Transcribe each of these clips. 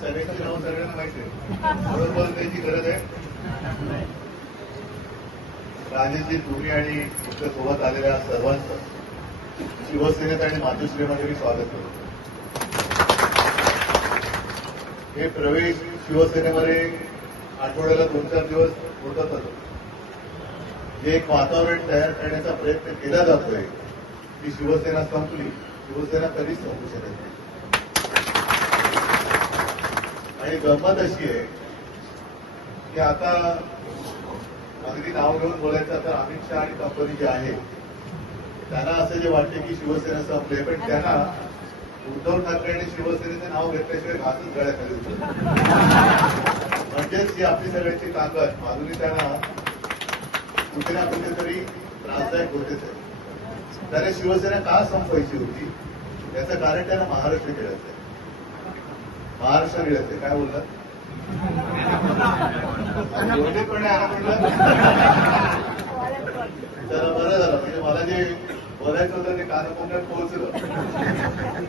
सगळ्यांची नाव सगळ्यांना माहिती आहे, बरोबर त्याची गरज आहे. राजेशजी, तुम्ही आणि तुमच्या सोबत आलेल्या सर्वांचं शिवसेनेत आणि मातोश्रीमध्ये मी स्वागत करतो. हे प्रवेश शिवसेनेमध्ये आठवड्याला 2-4 दिवस होतच होतो. जे एक वातावरण तयार करण्याचा प्रयत्न केला जातोय की शिवसेना संपली, शिवसेना कधीच संपू शकत नाही. आणि गंमत अशी आहे की आता अगदी नाव घेऊन बोलायचं तर अमित शहा आणि कंपनी जे आहे त्यांना असं जे वाटते की शिवसेना संपले, पण त्यांना उद्धव ठाकरे आणि शिवसेनेचं नाव घेतल्याशिवाय घासच गळ्याखाली उतरत. म्हणजेच ही आपली सगळ्यांची ताकद माधुरी त्यांना कुठे ना कुठेतरी त्रासदायक होतेच आहे. त्याने शिवसेना का संपवायची होती याचं कारण त्यांना महाराष्ट्र मिळत आहे. महाराष्ट्र मिळत आहे. काय बोललात? पण आला म्हटलं तर बरं झालं. म्हणजे मला जे बोलायचं होतं ते कानाकोपऱ्यात पोहोचलं.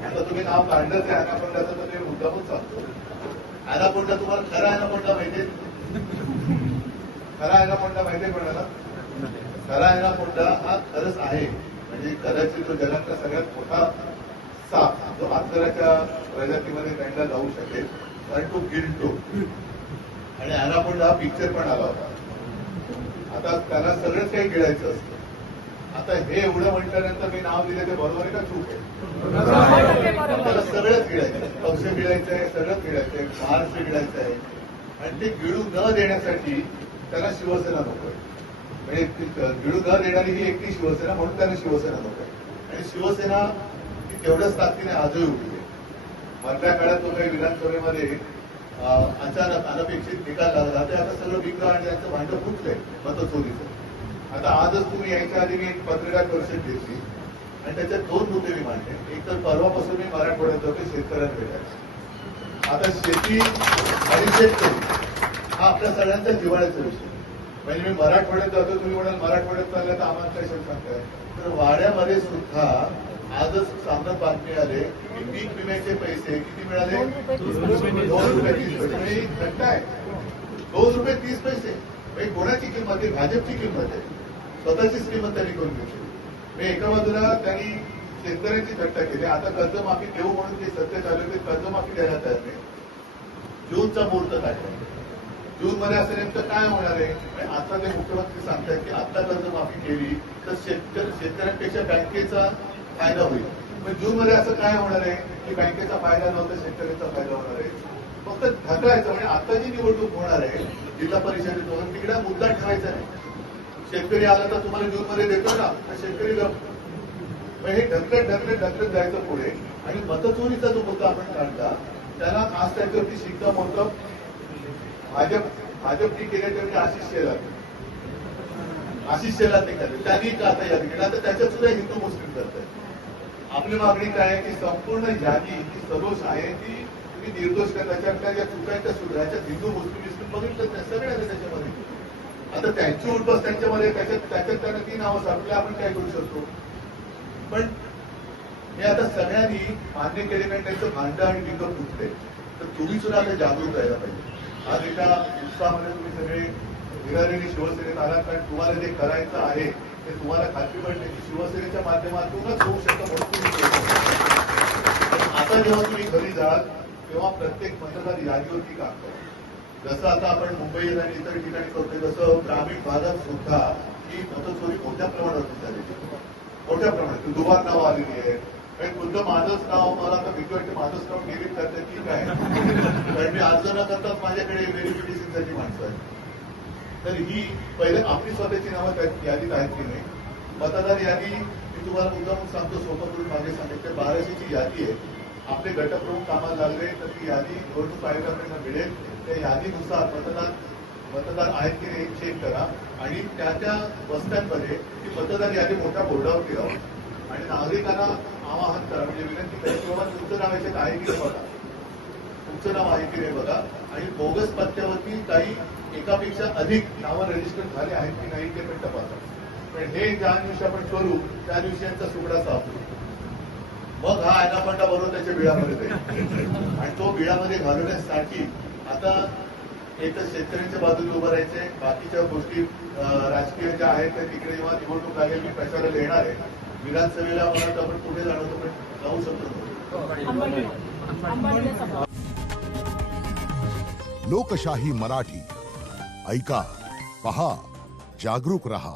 आता तुम्ही नाव काढलंच आहे अनाकोंडाचं, तर ते मुद्दामच सांगतो. अनाकोंडा तुम्हाला खरा अनाकोंडा माहितीये? खरा अनाकोंडा माहितीये कोणाला? खरा अनाकोंडा हा खरंच आहे. म्हणजे कदाचित तो जगातला सगळ्यात मोठा साप जो आंतराच्या प्रजातीमध्ये त्यांना जाऊ शकेल, कारण तो गिरतो. आणि अनाकोंडा हा पिक्चर पण आला होता. आता त्याला सगळंच काही गिळायचं असतं. आता हे एवढं म्हटल्यानंतर मी नाव दिलं ते बरोबर आहे का चूक आहे? त्याला सगळंच गिळायचं, पक्ष गिळायचं आहे, सगळंच गिळायचं आहे, महाराष्ट्र गिळायचं आहे. आणि ते गिळू न देण्यासाठी त्याला शिवसेना नकोय. म्हणजे गिळू न देणारी ही एकटी शिवसेना, म्हणून त्यांना शिवसेना नकोय. आणि शिवसेना ही तेवढ्याच ताकदीने आजही उभी आहे. मधल्या काळात तो काही विधानसभेमध्ये अचानक अनपेक्षित निकाल लागला, ते आता सगळं विक्र आणि त्यांचं भांडं फुटलंय मतचोरीचं. आता आजच तुम्ही यायच्या आधी मी एक पत्रकार परिषद घेतली आणि त्याच्यात 2 मुद्दे मी मांडले. एक तर परवापासून मी मराठवाड्यात जातो शेतकऱ्यांना भेटायचं. आता शेती आणि शेतकरी हा आपल्या सगळ्यांचा जिव्हाळ्याचा विषय. म्हणजे मी मराठवाड्यात जातो, तुम्ही म्हणाल मराठवाड्यात चाललं तर आम्हाला काय सांगताय? तर वाड्यामध्ये सुद्धा आजच सामन्यात बातमी आले की पीक विम्याचे पैसे किती मिळाले? 2 रुपये 30 पैसे. घटना आहे 2 रुपये 30 पैसे. म्हणजे कोणाची किंमत आहे? भाजपची किंमत आहे. स्वतःचीच किंमत त्यांनी करून घेतली. म्हणजे एका बाजूला त्यांनी शेतकऱ्यांची थट्टा केली. आता कर्जमाफी देऊ म्हणून जे सत्य चालू आहे ते कर्जमाफी द्यायला तयार नाही. जूनचा मुहूर्त काढला. जूनमध्ये असं नेमकं काय होणार आहे? आता ते मुख्यमंत्री सांगतात की आता कर्जमाफी केली तर शेतकऱ्यांपेक्षा बँकेचा फायदा होईल. पण जूनमध्ये असं काय होणार आहे की बँकेचा फायदा नव्हता, शेतकऱ्यांचा फायदा होणार आहे. फक्त ढकलायचं. म्हणजे आता जी निवडणूक होणार आहे जिल्हा परिषदेतून तिकडे मुद्दा ठेवायचा नाही. शेतकरी आला तर तुम्हाला जूनमध्ये देतो ना, शेतकरी हे ढकलत जायचं पुढे. आणि मतचोरीचा जो मुद्दा आपण काढला त्याला आज त्याच्यावरती शिक्कामोर्तब भाजपची केल्याच्या आशिष शेलार ते केलं. त्यांनी का आता यादी केला तर त्याच्यात सुद्धा हिंदू मुस्लिम करतात. आपली मागणी काय आहे की संपूर्ण यादी जी सदोष आहे ती तुम्ही निर्दोष करा. त्याच्यातल्या ज्या चुकांच्या सुधाराच्यात हिंदू मुस्लिम बघितलं नाही, सगळे आले त्याच्यामध्ये. आता त्यांची उठबस त्यांच्यामध्ये त्याच्यात त्यांना ती नावं सापडली. आपण काय करू शकतो? पण हे आता सगळ्यांनी मान्य केले नाही. त्यांचं भांडं आणि टिकं फुटते. तर तुम्ही सुद्धा आता जागरूक राहायला पाहिजे. आज एका उत्साहामध्ये तुम्ही सगळे निघालेली शिवसेनेत आलात, कारण तुम्हाला जे करायचं आहे ते तुम्हाला खात्री पडते की शिवसेनेच्या माध्यमातूनच होऊ शकतं. म्हणून आता जेव्हा तुम्ही घरी जाल तेव्हा प्रत्येक मतदार यादीवरती काम करा. जसं आता आपण मुंबईत आणि इतर ठिकाणी करतोय तसं ग्रामीण भागात सुद्धा ही मतचोरी मोठ्या प्रमाणात झालेली. मोठ्या प्रमाणात दुबार नावं आलेली आहे. खुद्द माझंच नाव मला आता भीती वाटते, माझंच नाव डेबिट करतात ठीक आहे, कारण मी अर्ज न करतात माझ्याकडे व्हेरिफिकेशनसाठी माणसं आहेत. तर ही पहिले आपली स्वतःची नावं त्या यादीत आहेत की नाही. मतदार यादी मी तुम्हाला मुद्दामून सांगतो, सोपं करून मागे सांगितलं 1200ची यादी आहे. आपले गटप्रमुख कामाला लागले तर ती यादी निवडणूक आयोगाकडनं मिळेल. त्या यादीनुसार मतदार आहेत की नाही चेक करा आणि त्या वस्त्यांमध्ये ती मतदार यादी मोठ्या बोर्डावरती लावा आणि नागरिकांना आवाहन करा. म्हणजे विनंती करा की बाबा तुमचं नाव याच्यात आहे की नाही बघा, तुमचं नाव आहे की नाही बघा. आणि बोगस पत्त्यावरती काही एकापेक्षा अधिक नावं रजिस्टर झाले आहेत की नाही ते पण तपासा. पण हे ज्या दिवशी आपण करू त्या दिवशी यांचा सुगडा साफ होईल. मग हा ॲनाकोंडा बरोबर त्याच्या बिळामध्ये जाईल आणि तो बिळामध्ये घालवण्यासाठी आता एक तर शेतकऱ्यांच्या बाजूला उभं राहायचंय, बाकीच्या गोष्टी राजकीय ज्या आहेत त्या तिकडे जेव्हा निवडणूक लागेल मी प्रचाराला येणार आहे. विधानसभेला मला वाटतं आपण पुढे जाणवतो पण जाऊ शकतो. लोकशाही मराठी ऐका, पहा, जागरूक रहा.